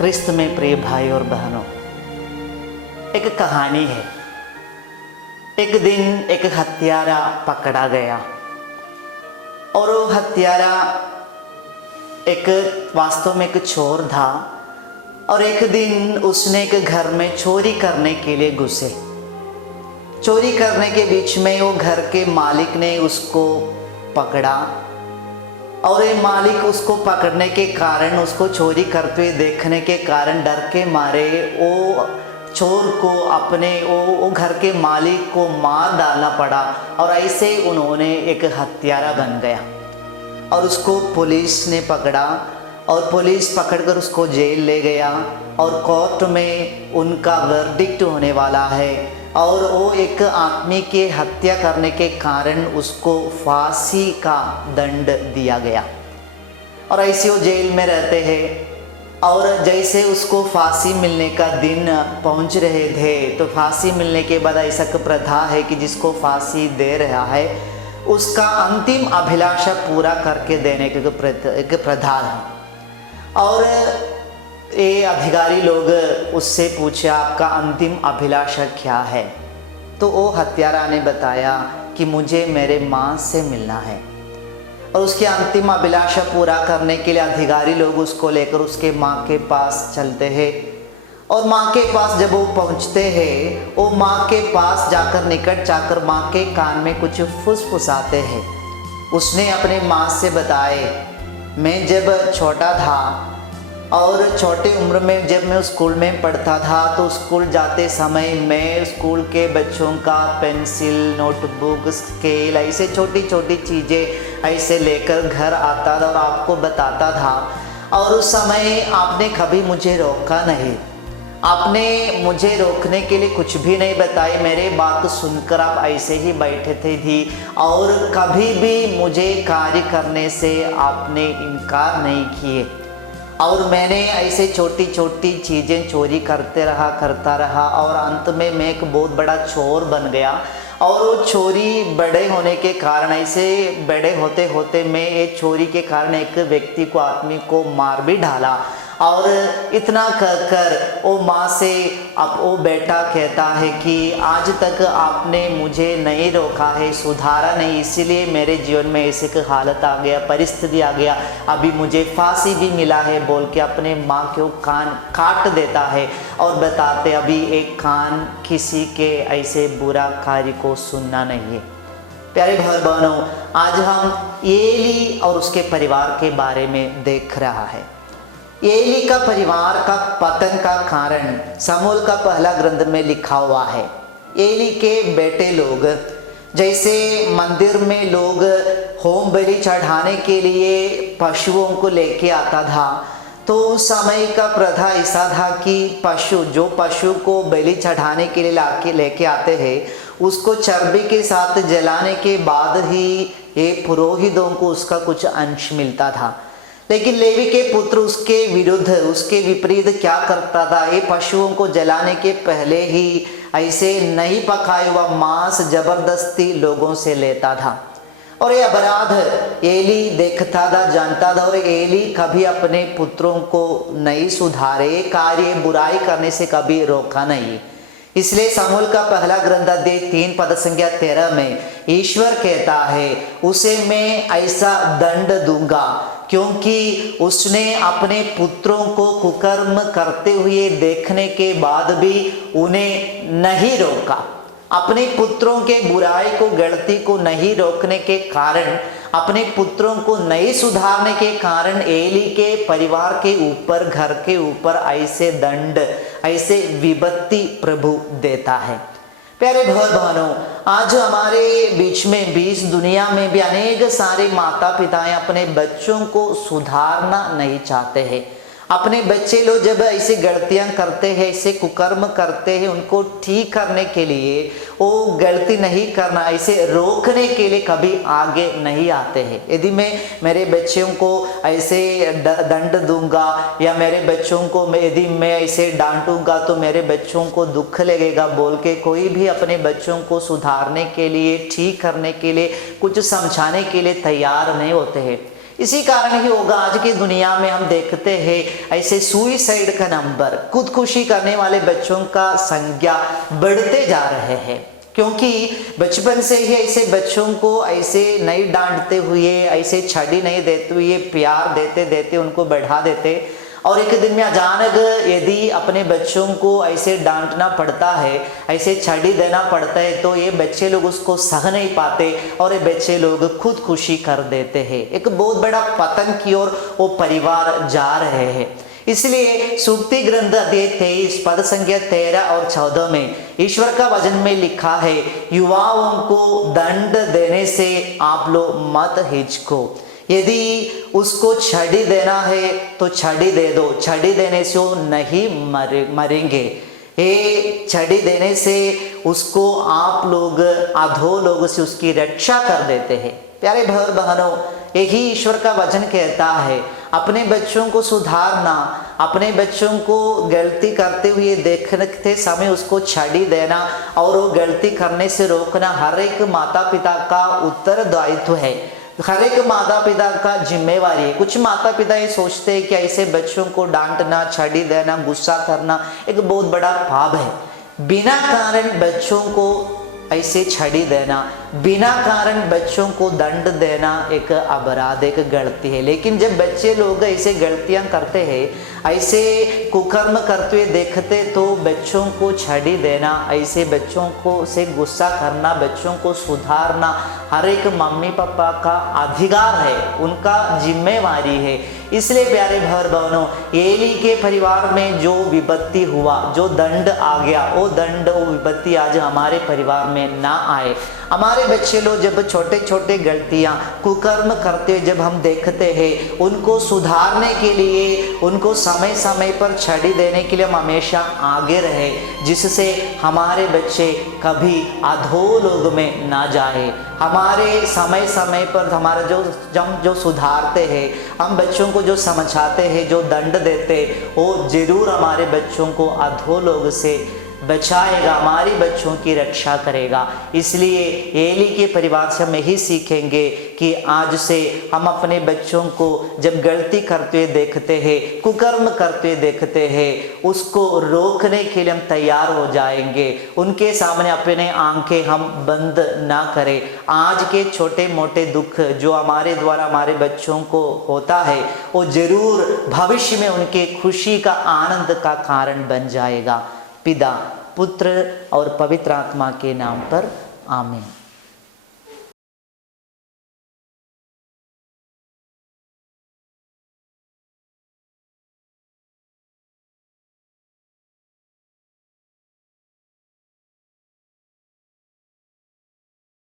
क्रिस्त में प्रिय भाई और बहनों, एक कहानी है। एक दिन एक हत्यारा पकड़ा गया और वो हत्यारा वास्तव में एक चोर था। और एक दिन उसने एक घर में चोरी करने के लिए घुसे। चोरी करने के बीच में वो घर के मालिक ने उसको पकड़ा और ये मालिक उसको पकड़ने के कारण, उसको चोरी करते हुए देखने के कारण डर के मारे वो चोर को वो घर के मालिक को मार डालना पड़ा। और ऐसे उन्होंने एक हत्यारा बन गया और उसको पुलिस ने पकड़ा और पुलिस पकड़कर उसको जेल ले गया और कोर्ट में उनका वर्डिक्ट होने वाला है। और वो एक आदमी की हत्या करने के कारण उसको फांसी का दंड दिया गया। और ऐसे वो जेल में रहते हैं और जैसे उसको फांसी मिलने का दिन पहुंच रहे थे तो फांसी मिलने के बाद ऐसा प्रथा है कि जिसको फांसी दे रहा है उसका अंतिम अभिलाषा पूरा करके देने की एक प्रथा है। और ये अधिकारी लोग उससे पूछे, आपका अंतिम अभिलाषा क्या है? तो वो हत्यारा ने बताया कि मुझे मेरे माँ से मिलना है। और उसकी अंतिम अभिलाषा पूरा करने के लिए अधिकारी लोग उसको लेकर उसके माँ के पास चलते हैं। और माँ के पास जब वो पहुँचते हैं, वो माँ के पास जाकर निकट जाकर माँ के कान में कुछ फुसफुसाते हैं। उसने अपने माँ से बताए, मैं जब छोटा था और छोटे उम्र में जब मैं स्कूल में पढ़ता था तो स्कूल जाते समय मैं स्कूल के बच्चों का पेंसिल, नोटबुक, स्केल ऐसे छोटी छोटी चीज़ें ऐसे लेकर घर आता था और आपको बताता था। और उस समय आपने कभी मुझे रोका नहीं, आपने मुझे रोकने के लिए कुछ भी नहीं बताई। मेरे बात सुनकर आप ऐसे ही बैठे थी और कभी भी मुझे कार्य करने से आपने इनकार नहीं किए। और मैंने ऐसे छोटी छोटी चीज़ें चोरी करता रहा और अंत में मैं एक बहुत बड़ा चोर बन गया। और वो चोरी बड़े होने के कारण, ऐसे बड़े होते होते मैं ये चोरी के कारण एक व्यक्ति को, आदमी को मार भी डाला। और इतना कहकर वो माँ से अब वो बेटा कहता है कि आज तक आपने मुझे नहीं रोका है, सुधारा नहीं, इसीलिए मेरे जीवन में ऐसे की हालत आ गया, परिस्थिति आ गया, अभी मुझे फांसी भी मिला है बोल के अपने माँ के कान काट देता है। और बताते अभी एक कान किसी के ऐसे बुरा कार्य को सुनना नहीं है। प्यारे भाई बहनों, आज हम एली और उसके परिवार के बारे में देख रहा है। एली का परिवार का पतन का कारण शमूएल का पहला ग्रंथ में लिखा हुआ है। एली के बेटे लोग, जैसे मंदिर में लोग होम बलि चढ़ाने के लिए पशुओं को लेके आता था, तो उस समय का प्रथा ऐसा था कि जो पशु को बलि चढ़ाने के लिए लेके आते हैं उसको चर्बी के साथ जलाने के बाद ही ये पुरोहितों को उसका कुछ अंश मिलता था। लेकिन लेवी के पुत्र उसके विरुद्ध, उसके विपरीत क्या करता था, ये पशुओं को जलाने के पहले ही ऐसे नहीं पकाया हुआ मांस जबरदस्ती लोगों से लेता था। और ये अपराध एली देखता था, जानता था। और एली कभी अपने पुत्रों को नहीं सुधारे, कार्य बुराई करने से कभी रोका नहीं। इसलिए शमूएल का पहला ग्रंथ अध्याय 3 पद संख्या 13 में ईश्वर कहता है, उसे मैं ऐसा दंड दूंगा क्योंकि उसने अपने पुत्रों को कुकर्म करते हुए देखने के बाद भी उन्हें नहीं रोका। अपने पुत्रों के बुराई को, गलती को नहीं रोकने के कारण, अपने पुत्रों को नहीं सुधारने के कारण एली के परिवार के ऊपर, घर के ऊपर ऐसे दंड, ऐसे विपत्ति प्रभु देता है। प्यारे भाई बहनों, आज हमारे बीच में भी, इस दुनिया में भी अनेक सारे माता पिताएं अपने बच्चों को सुधारना नहीं चाहते हैं। अपने बच्चे लोग जब ऐसी गलतियां करते हैं, ऐसे कुकर्म करते हैं, उनको ठीक करने के लिए, वो गलती नहीं करना, ऐसे रोकने के लिए कभी आगे नहीं आते हैं। यदि मैं मेरे बच्चों को ऐसे दंड दूंगा या मेरे बच्चों को यदि मैं ऐसे डांटूंगा तो मेरे बच्चों को दुख लगेगा बोल के कोई भी अपने बच्चों को सुधारने के लिए, ठीक करने के लिए, कुछ समझाने के लिए तैयार नहीं होते हैं। इसी कारण ही होगा आज की दुनिया में हम देखते हैं ऐसे सुइसाइड का नंबर, खुदकुशी करने वाले बच्चों का संख्या बढ़ते जा रहे हैं, क्योंकि बचपन से ही ऐसे बच्चों को ऐसे नहीं डांटते हुए, ऐसे छड़ी नहीं देते हुए, प्यार देते देते उनको बढ़ा देते, और एक दिन में अचानक यदि अपने बच्चों को ऐसे डांटना पड़ता है, ऐसे छड़ी देना पड़ता है, तो ये बच्चे लोग उसको सह नहीं पाते और ये बच्चे लोग खुदकुशी कर देते हैं। एक बहुत बड़ा पतन की ओर वो परिवार जा रहे हैं। इसलिए सूक्ति ग्रंथ अध्याय 23 पद संख्या 13 और 14 में ईश्वर का वचन में लिखा है, युवाओं को दंड देने से आप लोग मत हिचको। यदि उसको छड़ी देना है तो छड़ी दे दो, छड़ी देने से वो नहीं मरेंगे। ये छड़ी देने से उसको आप लोग अधो लोग से उसकी रक्षा कर देते हैं। प्यारे भाई बहनों, यही ईश्वर का वचन कहता है, अपने बच्चों को सुधारना, अपने बच्चों को गलती करते हुए देखते समय उसको छड़ी देना और वो गलती करने से रोकना हर एक माता पिता का उत्तरदायित्व है, हर एक माता पिता का जिम्मेवारी है। कुछ माता पिता ये सोचते हैं कि ऐसे बच्चों को डांटना, छड़ी देना, गुस्सा करना एक बहुत बड़ा पाप है। बिना कारण बच्चों को ऐसे छड़ी देना, बिना कारण बच्चों को दंड देना एक अपराध, एक गलती है। लेकिन जब बच्चे लोग ऐसे गलतियां करते हैं, ऐसे कुकर्म करते हुए देखते, तो बच्चों को छड़ी देना, ऐसे बच्चों को से गुस्सा करना, बच्चों को सुधारना हर एक मम्मी पापा का अधिकार है, उनका जिम्मेवारी है। इसलिए प्यारे भाई बहनों, एली के परिवार में जो विपत्ति हुआ, जो दंड आ गया, वो दंड, वो विपत्ति आज हमारे परिवार में ना आए। हमारे बच्चे लोग जब छोटे छोटे गलतियां, कुकर्म करते हुए जब हम देखते हैं, उनको सुधारने के लिए, उनको समय समय पर छड़ी देने के लिए हम हमेशा आगे रहे, जिससे हमारे बच्चे कभी अधोलोक में ना जाए। हमारे समय समय पर हमारा जो सुधारते हैं, हम बच्चों को जो समझाते हैं, जो दंड देते, वो जरूर हमारे बच्चों को अधोलोक से बचाएगा, हमारी बच्चों की रक्षा करेगा। इसलिए एली के परिवार से हम यही सीखेंगे कि आज से हम अपने बच्चों को जब गलती करते हुए देखते हैं, कुकर्म करते हुए देखते हैं, उसको रोकने के लिए हम तैयार हो जाएंगे। उनके सामने अपने आंखें हम बंद ना करें। आज के छोटे मोटे दुख जो हमारे द्वारा हमारे बच्चों को होता है, वो जरूर भविष्य में उनके खुशी का, आनंद का कारण बन जाएगा। पिता, पुत्र और पवित्र आत्मा के नाम पर आमीन।